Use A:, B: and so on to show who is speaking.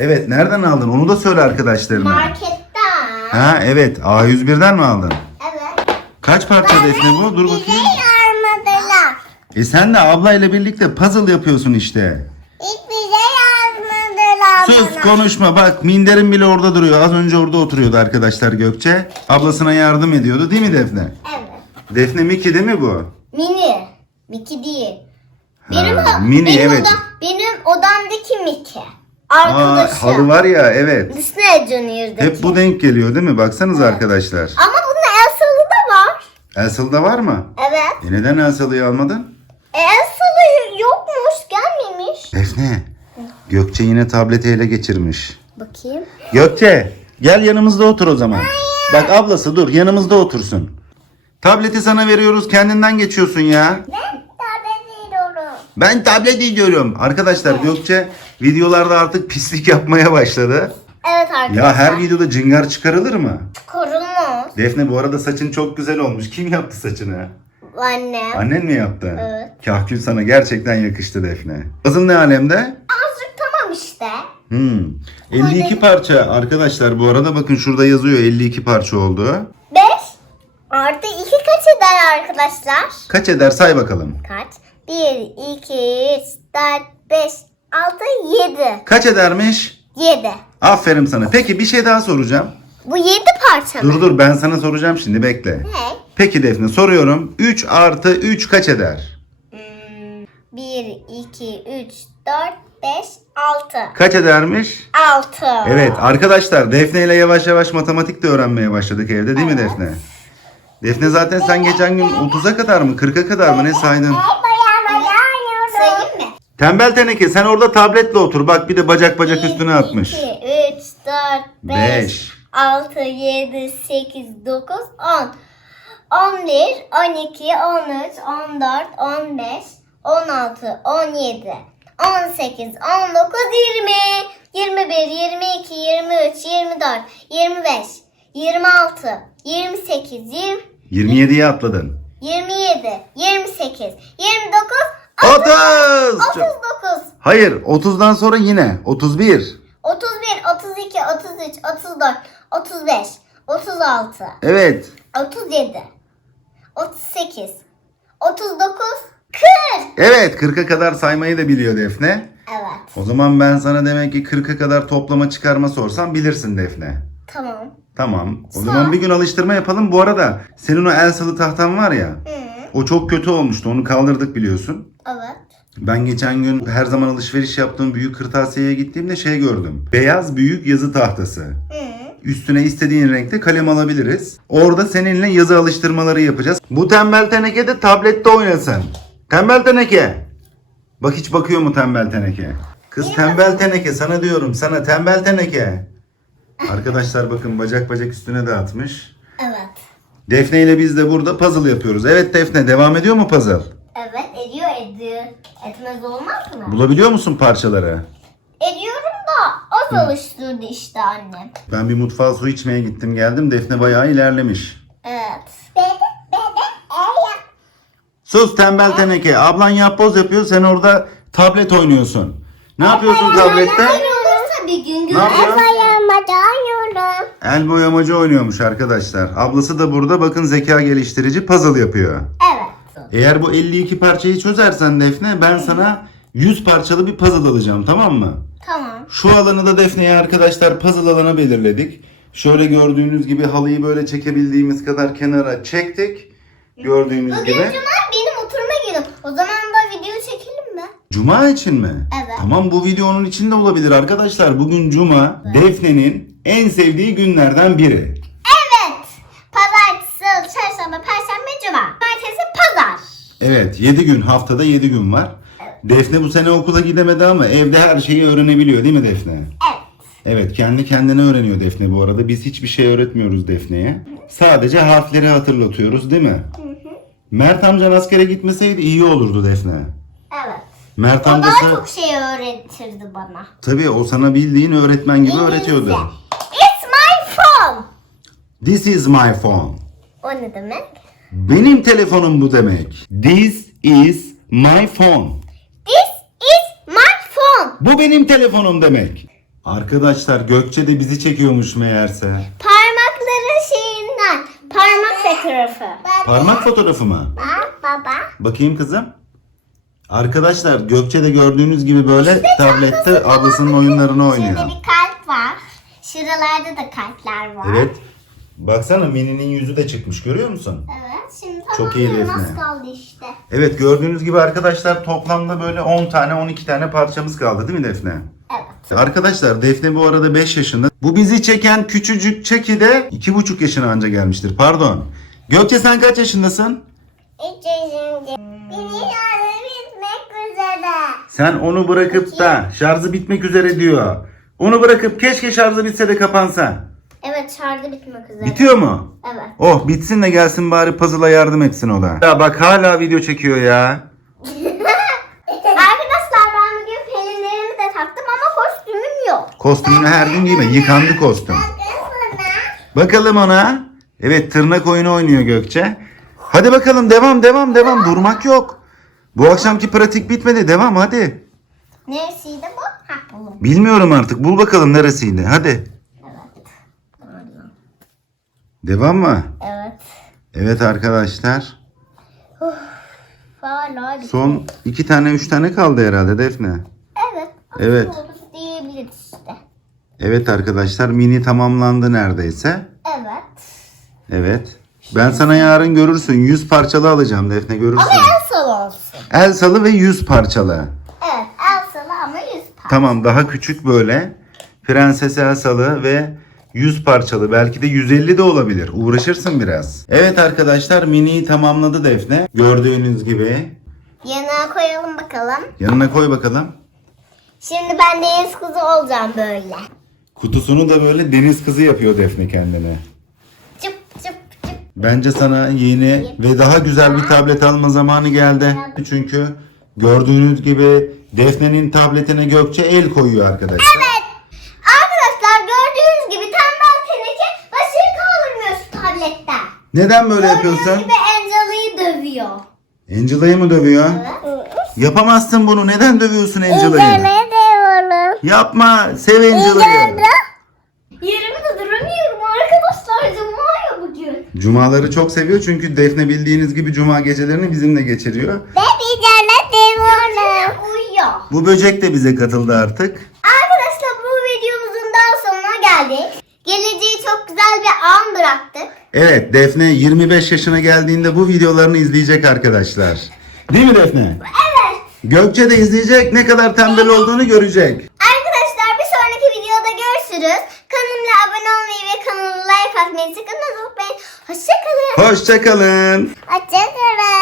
A: Evet nereden aldın? Onu da söyle arkadaşlarına.
B: Marketten.
A: Ha evet A101'den mi aldın? Evet. Kaç parça Defne bu? Dur bakayım.
B: yarmadılar.
A: E sen de ablayla birlikte puzzle yapıyorsun işte.
B: Hiçbir şey
A: yarmadılar Sus bana. konuşma bak minderim bile orada duruyor. Az önce orada oturuyordu arkadaşlar Gökçe. Ablasına yardım ediyordu değil mi Defne? Evet. Defne Mickey değil mi bu?
B: Mini. Mickey değil. Benim, Ha, o- mini, benim evet. oda- benim odamdaki Mickey. Arkadaşı.
A: Aa, halı var ya evet.
B: Disney Junior'daki. Hep
A: bu denk geliyor değil mi? Baksanız arkadaşlar.
B: Ama bunun Elsa'lı da var.
A: Elsalı da var mı? Evet. E neden Elsalı'yı almadın?
B: E, Elsa'lı yokmuş gelmemiş.
A: Efne, Gökçe yine tableti ele geçirmiş.
B: Bakayım. Gökçe
A: gel yanımızda otur o zaman. Bak ablası dur yanımızda otursun. Tableti sana veriyoruz kendinden geçiyorsun ya. Ben tablet ediyorum. Ben tablet ediyorum. Arkadaşlar Gökçe videolarda artık pislik yapmaya başladı.
B: Evet arkadaşlar. Ya her
A: videoda cingar çıkarılır mı?
B: Korunmaz.
A: Defne bu arada saçın çok güzel olmuş. Kim yaptı saçını?
B: Annem. Annen mi yaptı? Evet.
A: Kahkül sana gerçekten yakıştı Defne. Kızın ne alemde?
B: Azıcık tamam işte.
A: Hmm. 52 parça arkadaşlar bu arada bakın şurada yazıyor 52 parça oldu.
B: 5 artı 2 kaç eder arkadaşlar?
A: Kaç eder say bakalım.
B: Kaç? 1, 2, 3, 4, 5, 6, 7.
A: Kaç edermiş? 7. Aferin sana. Peki bir şey daha soracağım.
B: Bu 7 parça mı? Dur dur
A: ben sana soracağım şimdi bekle. Ne? Peki Defne soruyorum. 3 artı 3 kaç eder?
B: 1, 2, 3, 4, 5, 6. Kaç edermiş? 6. Evet
A: arkadaşlar Defne ile yavaş yavaş matematik de öğrenmeye başladık evde değil mi Defne? Defne zaten sen geçen gün 30'a kadar mı 40'a kadar mı ne saydın? Tembel teneke sen orada tabletle otur. Bak bir de bacak bacak üstüne atmış.
B: 2, 3, 4, 5, 6, 7, 8, 9, 10. 11, 12, 13, 14, 15, 16, 17, 18, 19, 20, 21, 22, 23, 24, 25, 26, 28, 20,
A: 27'ye atladın.
B: 27, 28, 29, 30. 39.
A: Hayır 30'dan sonra yine 31.
B: 31, 32, 33, 34, 35, 36, Evet. 37, 38, 39, 40.
A: Evet 40'a kadar saymayı da biliyor Defne. Evet. O zaman ben sana demek ki 40'a kadar toplama çıkarma sorsam bilirsin Defne. Tamam. Tamam. O zaman bir gün alıştırma yapalım. Bu arada senin o el salı tahtan var ya. Hı. O çok kötü olmuştu. Onu kaldırdık biliyorsun. Evet. Ben geçen gün her zaman alışveriş yaptığım büyük kırtasiyeye gittiğimde şey gördüm. Beyaz büyük yazı tahtası. Hı. Üstüne istediğin renkte kalem alabiliriz. Orada seninle yazı alıştırmaları yapacağız. Bu tembel teneke de tablette oynasın. Tembel teneke. Bak hiç bakıyor mu tembel teneke? Kız Niye tembel teneke sana diyorum sana tembel teneke. Arkadaşlar bakın bacak bacak üstüne dağıtmış. Evet. Defne ile biz de burada puzzle yapıyoruz. Evet Defne devam ediyor mu puzzle?
B: etmez olmaz mı?
A: Bulabiliyor musun parçaları?
B: Ediyorum da az alıştırdı işte annem.
A: Ben bir mutfağa su içmeye gittim geldim. Defne bayağı ilerlemiş. Evet. Sus tembel teneke. Ablan yapboz yapıyor. Sen orada tablet oynuyorsun. Ne yapıyorsun tablette?
B: Olursa bir gün Ne görürüz.
A: El boyamacı oynuyormuş arkadaşlar. Ablası da burada bakın zeka geliştirici puzzle yapıyor eğer bu 52 parçayı çözersen Defne ben sana 100 parçalı bir puzzle alacağım tamam mı? Tamam. Şu alanı da Defne'ye arkadaşlar puzzle alanı belirledik. Şöyle gördüğünüz gibi halıyı böyle çekebildiğimiz kadar kenara çektik. Gördüğünüz Bugün gibi. cuma
B: benim oturuma girdim. O zaman da video çekelim mi?
A: Cuma için mi? Evet. Tamam bu videonun içinde olabilir arkadaşlar. Bugün cuma Defne'nin en sevdiği günlerden biri. Evet 7 gün haftada 7 gün var. Defne bu sene okula gidemedi ama evde her şeyi öğrenebiliyor değil mi Defne? Evet. Evet kendi kendine öğreniyor Defne bu arada. Biz hiçbir şey öğretmiyoruz Defne'ye. Sadece harfleri hatırlatıyoruz değil mi? Mert amcan askere gitmeseydi iyi olurdu Defne. Evet. Mert o amcası... daha çok şey
B: öğretirdi bana.
A: Tabii o sana bildiğin öğretmen gibi İngilizce. öğretiyordu.
B: It's my phone.
A: This is my phone.
B: O ne demek?
A: Benim telefonum bu demek. This is my phone.
B: This is my phone.
A: Bu benim telefonum demek. Arkadaşlar Gökçe de bizi çekiyormuş meğerse.
B: Parmakların şeyinden. Parmak fotoğrafı.
A: Parmak fotoğrafı mı?
B: Baba. Baba.
A: Bakayım kızım. Arkadaşlar Gökçe'de gördüğünüz gibi böyle tablette ablasının oyunlarını oynuyor. Şurada bir
B: kalp var. Şuralarda da kalpler var. Evet.
A: Baksana Mini'nin yüzü de çıkmış görüyor musun?
B: Evet şimdi Çok iyi Defne. kaldı işte.
A: Evet gördüğünüz gibi arkadaşlar toplamda böyle 10 tane 12 tane parçamız kaldı değil mi Defne? Evet. Arkadaşlar Defne bu arada 5 yaşında. Bu bizi çeken küçücük çeki de 2,5 yaşına anca gelmiştir. Pardon. Gökçe sen kaç yaşındasın?
B: 3 yaşındayım. şarjı bitmek üzere.
A: Sen onu bırakıp da şarjı bitmek üzere diyor. Onu bırakıp keşke şarjı bitse de kapansa.
B: Evet şarjı bitmek üzere. Bitiyor
A: mu? Oh bitsin de gelsin bari puzzle'a yardım etsin ola. Ya bak hala video çekiyor ya.
B: Arkadaşlar ben bugün pelinlerimi de taktım ama kostümüm yok.
A: Kostümünü her gün giyme. Yıkandı kostüm. Bakalım ona. Evet tırnak oyunu oynuyor Gökçe. Hadi bakalım devam devam devam. Durmak yok. Bu akşamki pratik bitmedi. Devam hadi.
B: Neresiydi bu? Ha,
A: bulun. Bilmiyorum artık. Bul bakalım neresiydi. Hadi. Devam mı? Evet. Evet arkadaşlar.
B: Uf, Son
A: iki tane üç tane kaldı herhalde Defne.
B: Evet. Evet. Diyebiliriz işte.
A: Evet arkadaşlar mini tamamlandı neredeyse. Evet. Evet. Ben sana yarın görürsün. yüz parçalı alacağım Defne görürsün. Ama
B: el salı olsun.
A: El salı ve yüz parçalı.
B: Evet el salı ama yüz. parçalı.
A: Tamam daha küçük böyle. Prenses el salı ve 100 parçalı belki de 150 de olabilir. Uğraşırsın biraz. Evet arkadaşlar miniyi tamamladı Defne. Gördüğünüz gibi.
B: Yanına koyalım bakalım.
A: Yanına koy bakalım.
B: Şimdi ben deniz kızı olacağım böyle.
A: Kutusunu da böyle deniz kızı yapıyor Defne kendine. Çıp çıp çıp. Bence sana yeni ve daha güzel bir tablet alma zamanı geldi. Çünkü gördüğünüz gibi Defne'nin tabletine Gökçe el koyuyor arkadaşlar. Evet. Neden böyle yapıyorsun? Gibi
B: Angela'yı dövüyor.
A: Angela'yı mı dövüyor? Yapamazsın bunu. Neden dövüyorsun Angela'yı? İnceleye
B: diyorum.
A: Yapma. Sev Angela'yı.
B: Yerimde duramıyorum arkadaşlar. Cuma ya bugün.
A: Cumaları çok seviyor çünkü Defne bildiğiniz gibi cuma gecelerini bizimle geçiriyor.
B: Ben incele diyorum. Uyuyor.
A: Bu böcek de bize katıldı artık.
B: Arkadaşlar bu videomuzun daha sonuna geldik. Geleceğimiz güzel bir an
A: bıraktık. Evet Defne 25 yaşına geldiğinde bu videolarını izleyecek arkadaşlar. Değil mi Defne?
B: Evet.
A: Gökçe de izleyecek ne kadar tembel olduğunu görecek.
B: Arkadaşlar bir sonraki videoda görüşürüz. Kanalıma abone olmayı ve kanalıma like atmayı sakın unutmayın. Hoşçakalın. Hoşçakalın. Hoşçakalın.